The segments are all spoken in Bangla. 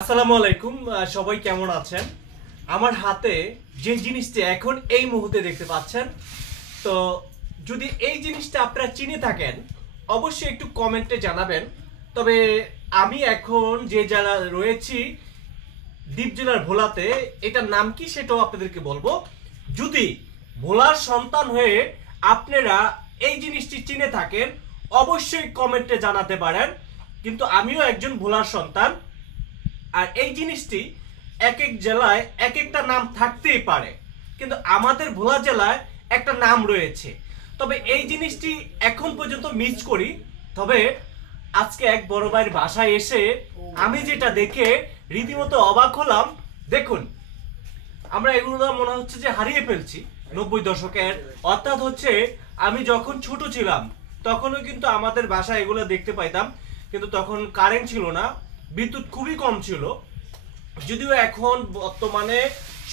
আসসালামু আলাইকুম, সবাই কেমন আছেন? আমার হাতে যে জিনিসটা এখন এই মুহূর্তে দেখতে পাচ্ছেন, তো যদি এই জিনিসটা আপনারা চিনে থাকেন অবশ্যই একটু কমেন্টে জানাবেন। তবে আমি এখন যে জেলা রয়েছি দ্বীপ জেলার ভোলাতে, এটার নাম কি সেটাও আপনাদেরকে বলবো। যদি ভোলার সন্তান হয়ে আপনারা এই জিনিসটি চিনে থাকেন অবশ্যই কমেন্টে জানাতে পারেন। কিন্তু আমিও একজন ভোলার সন্তান, আর এই জিনিসটি এক এক জেলায় এক একটা নাম থাকতেই পারে, কিন্তু আমাদের ভোলা জেলায় একটা নাম রয়েছে। তবে এই জিনিসটি এখন পর্যন্ত মিস করি। তবে আজকে এক বড় ভাইয়ের বাসায় এসে আমি যেটা দেখে রীতিমতো অবাক হলাম। দেখুন, আমরা এগুলো মনে হচ্ছে যে হারিয়ে ফেলছি 90 দশকের। অর্থাৎ হচ্ছে আমি যখন ছোট ছিলাম তখনও কিন্তু আমাদের বাসায় এগুলো দেখতে পাইতাম, কিন্তু তখন কারেন্ট ছিল না, বিদ্যুৎ খুবই কম ছিল। যদিও এখন বর্তমানে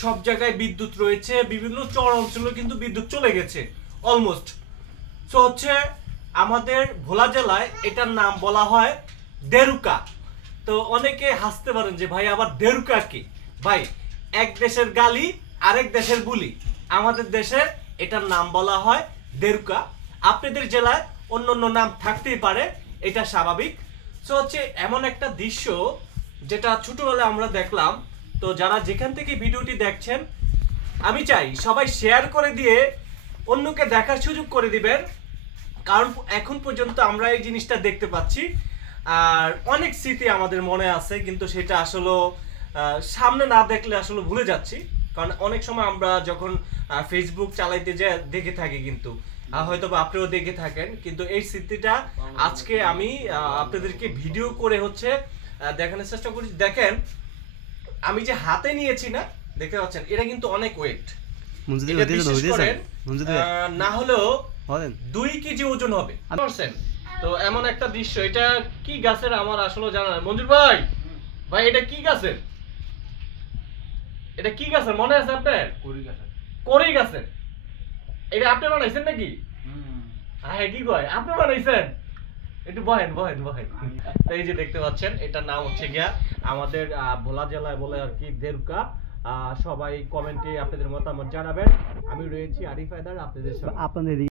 সব জায়গায় বিদ্যুৎ রয়েছে, বিভিন্ন চর অঞ্চলে কিন্তু বিদ্যুৎ চলে গেছে অলমোস্ট। সো হচ্ছে আমাদের ভোলা জেলায় এটার নাম বলা হয় দেরুকা। তো অনেকে হাসতে পারেন যে ভাই আবার দেরুকা কি? ভাই, এক দেশের গালি আরেক দেশের বুলি। আমাদের দেশে এটার নাম বলা হয় দেরুকা। আপনাদের জেলায় অন্য অন্য নাম থাকতেই পারে, এটা স্বাভাবিক। সো হচ্ছে এমন একটা দৃশ্য যেটা ছোটবেলায় আমরা দেখলাম। তো যারা যেখান থেকে ভিডিওটি দেখছেন আমি চাই সবাই শেয়ার করে দিয়ে অন্যকে দেখার সুযোগ করে দিবেন, কারণ এখন পর্যন্ত আমরা এই জিনিসটা দেখতে পাচ্ছি। আর অনেক স্মৃতি আমাদের মনে আছে, কিন্তু সেটা আসলে সামনে না দেখলে আসলে ভুলে যাচ্ছি। কারণ অনেক সময় আমরা যখন ফেসবুক চালাইতে যে দেখে থাকি, কিন্তু হয়তো বা আপনিও দেখে থাকেন, কিন্তু এই স্মৃতিটা আজকে আমি আপনাদেরকে ভিডিও করে হচ্ছে দেখানোর চেষ্টা করি। দেখেন, আমি যে হাতে নিয়েছি না, দেখতে পাচ্ছেন এটা কিন্তু অনেক ওয়েট। না হলেও 2 কেজি ওজন হবে। তো এমন একটা দৃশ্য, এটা কি গাছের আমার আসলে জানা নাই। মঞ্জুর ভাই, ভাই এটা কি গাছের? এটা কি গাছের মনে আছে আপনার? কড়ই গাছের। এটা আপনি বানাইছেন নাকি? হ্যাঁ, কি কয় আপনি বানাইছেন? একটু বহেন বহেন বহেন। এই যে দেখতে পাচ্ছেন, এটার নাম হচ্ছে গিয়া আমাদের ভোলা জেলায় বলে আর কি দেরুকা। সবাই কমেন্টে আপনাদের মতামত জানাবেন। আমি রয়েছি আরিফ হায়দার আপনাদের সাথে।